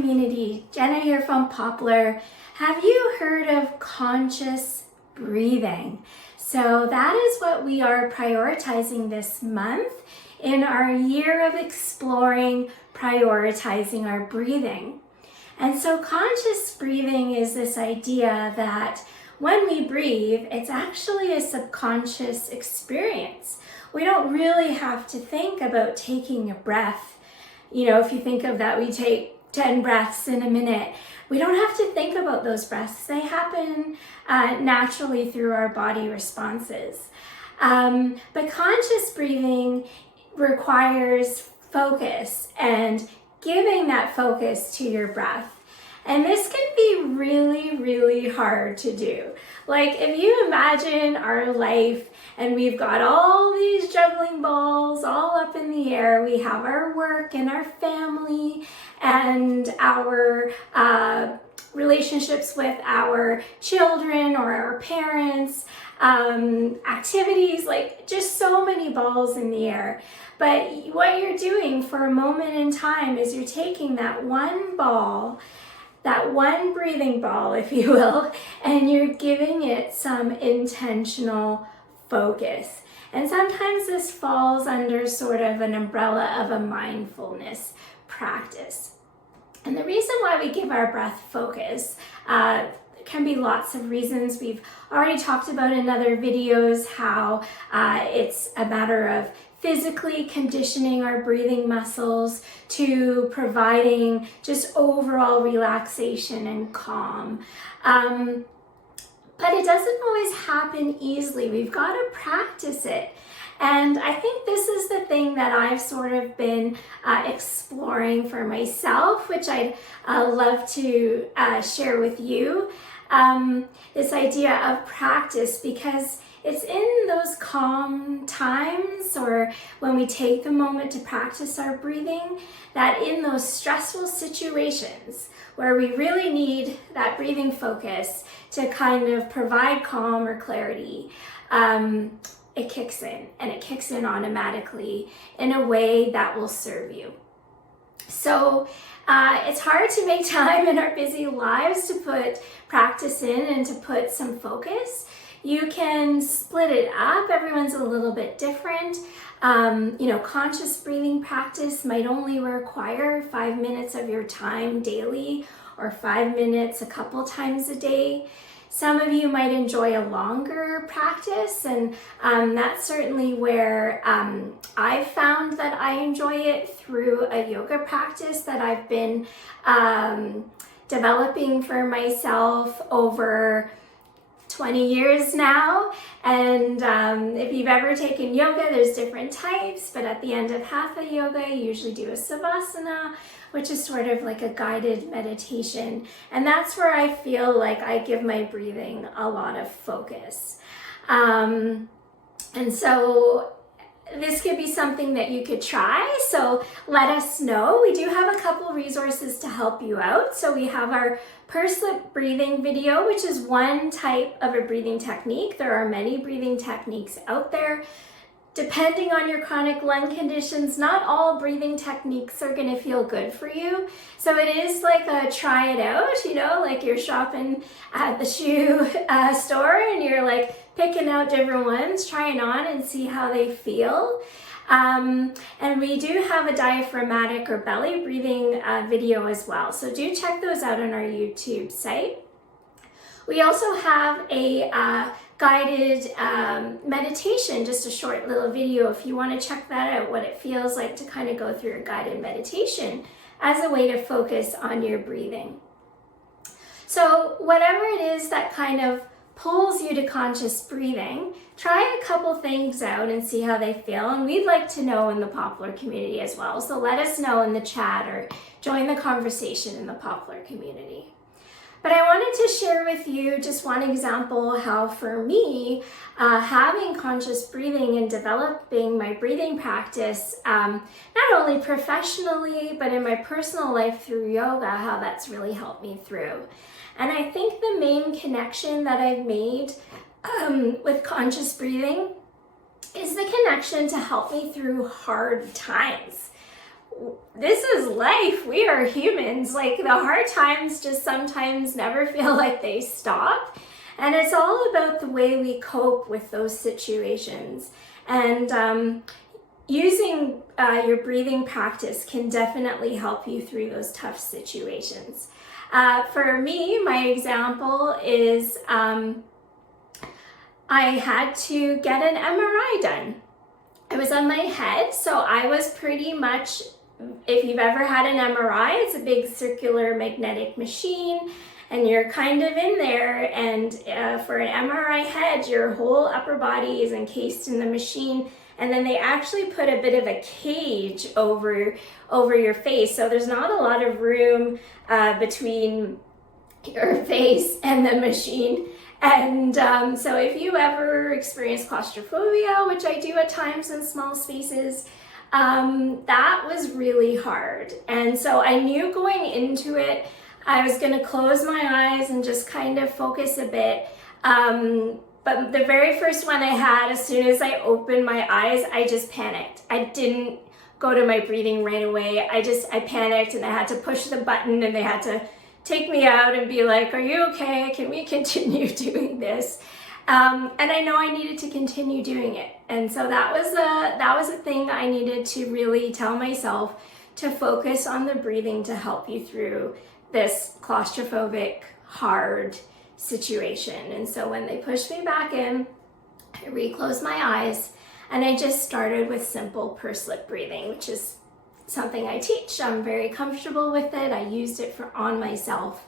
community. Jenna here from Poplar. Have you heard of conscious breathing? So that is what we are prioritizing this month in our year of exploring, prioritizing our breathing. And so conscious breathing is this idea that when we breathe, it's actually a subconscious experience. We don't really have to think about taking a breath. You know, if you think of that, we take 10 breaths in a minute. We don't have to think about those breaths. They happen naturally through our body responses. But conscious breathing requires focus and giving that focus to your breath. And this can be really, really hard to do. Like if you imagine our life and we've got all these juggling balls all up in the air. We have our work and our family and our relationships with our children or our parents, activities, like just so many balls in the air. But what you're doing for a moment in time is you're taking that one ball, that one breathing ball, if you will, and you're giving it some intentional focus. And sometimes this falls under sort of an umbrella of a mindfulness practice. And the reason why we give our breath focus can be lots of reasons. We've already talked about in other videos how it's a matter of physically conditioning our breathing muscles to providing just overall relaxation and calm. But it doesn't always happen easily. We've got to practice it. And I think this is the thing that I've sort of been exploring for myself, which I'd love to share with you. This idea of practice, because it's in those calm times or when we take the moment to practice our breathing that in those stressful situations where we really need that breathing focus to kind of provide calm or clarity, it kicks in, and it kicks in automatically in a way that will serve you. So it's hard to make time in our busy lives to put practice in and to put some focus. You can split it up. Everyone's a little bit different. Conscious breathing practice might only require 5 minutes of your time daily or 5 minutes a couple times a day. Some of you might enjoy a longer practice, and that's certainly where I've found that I enjoy it through a yoga practice that I've been developing for myself over 20 years now. And if you've ever taken yoga, there's different types, but at the end of hatha yoga, you usually do a savasana, which is sort of like a guided meditation. And that's where I feel like I give my breathing a lot of focus. And so this could be something that you could try, so let us know. We do have a couple resources to help you out. So we have our pursed lip breathing video, which is one type of a breathing technique. There are many breathing techniques out there. Depending on your chronic lung conditions, not all breathing techniques are going to feel good for you. So it is like a try it out, like you're shopping at the shoe store and you're like picking out different ones, trying on and see how they feel. And we do have a diaphragmatic or belly breathing video as well. So do check those out on our YouTube site. We also have a guided meditation, just a short little video if you want to check that out, what it feels like to kind of go through a guided meditation as a way to focus on your breathing. So whatever it is that kind of pulls you to conscious breathing, try a couple things out and see how they feel. And we'd like to know in the Poplar community as well. So let us know in the chat or join the conversation in the Poplar community. But I wanted to share with you just one example how for me, having conscious breathing and developing my breathing practice, not only professionally, but in my personal life through yoga, how that's really helped me through. And I think the main connection that I've made with conscious breathing is the connection to help me through hard times. this is life. We are humans. Like, the hard times just sometimes never feel like they stop. And it's all about the way we cope with those situations. And using your breathing practice can definitely help you through those tough situations. For me, my example is I had to get an MRI done. It was on my head, so I was pretty much, if you've ever had an MRI, it's a big circular magnetic machine, and you're kind of in there, and for an MRI head, your whole upper body is encased in the machine, and then they actually put a bit of a cage over your face, so there's not a lot of room between your face and the machine. And so if you ever experience claustrophobia, which I do at times in small spaces, that was really hard. And so I knew going into it, I was going to close my eyes and just kind of focus a bit. But the very first one I had, as soon as I opened my eyes, I just panicked. I didn't go to my breathing right away. I panicked, and I had to push the button, and they had to take me out and be like, are you okay? Can we continue doing this? And I know I needed to continue doing it. And so that was a thing I needed to really tell myself, to focus on the breathing to help you through this claustrophobic, hard situation. And so when they pushed me back in, I reclosed my eyes, and I just started with simple pursed lip breathing, which is something I teach. I'm very comfortable with it. I used it on myself.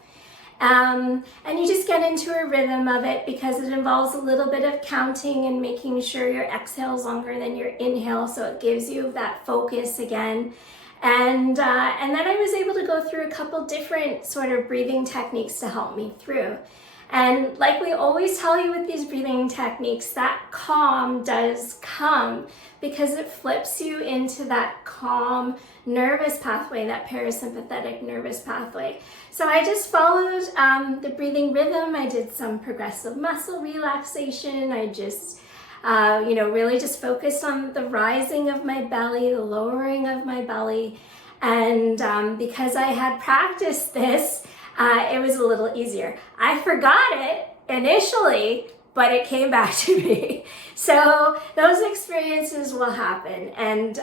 And you just get into a rhythm of it, because it involves a little bit of counting and making sure your exhale is longer than your inhale, so it gives you that focus again. And then I was able to go through a couple different sort of breathing techniques to help me through. And like we always tell you with these breathing techniques, that calm does come because it flips you into that calm nervous pathway, that parasympathetic nervous pathway. So I just followed the breathing rhythm. I did some progressive muscle relaxation. I just, really just focused on the rising of my belly, the lowering of my belly. And because I had practiced this, it was a little easier. I forgot it initially, but it came back to me. So those experiences will happen. And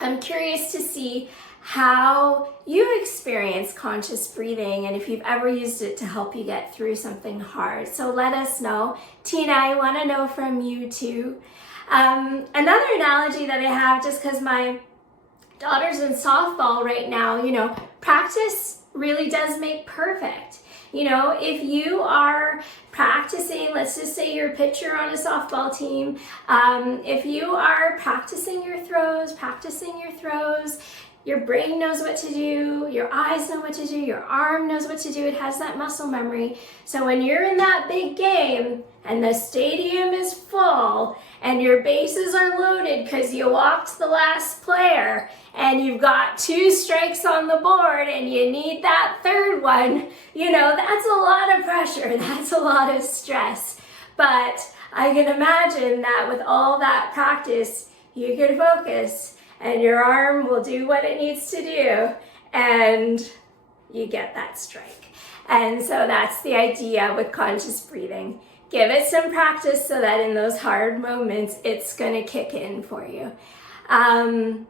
I'm curious to see how you experience conscious breathing, and if you've ever used it to help you get through something hard. So let us know. Tina, I want to know from you too. Another analogy that I have, just because my daughter's in softball right now, practice really does make perfect. If you are practicing, let's just say you're a pitcher on a softball team, if you are practicing your throws, your brain knows what to do, your eyes know what to do, your arm knows what to do, it has that muscle memory. So when you're in that big game and the stadium is full and your bases are loaded because you walked the last player and you've got 2 strikes on the board and you need that third one, that's a lot of pressure, that's a lot of stress. But I can imagine that with all that practice, you can focus and your arm will do what it needs to do, and you get that strike. And so that's the idea with conscious breathing. Give it some practice so that in those hard moments, it's going to kick in for you. And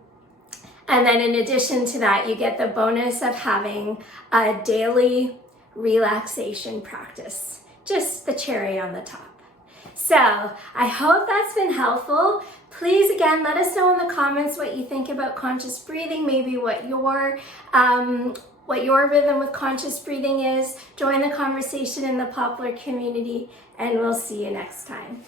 then in addition to that, you get the bonus of having a daily relaxation practice. Just the cherry on the top. So I hope that's been helpful. Please, again, let us know in the comments what you think about conscious breathing, maybe what your rhythm with conscious breathing is. Join the conversation in the Poplar community, and we'll see you next time.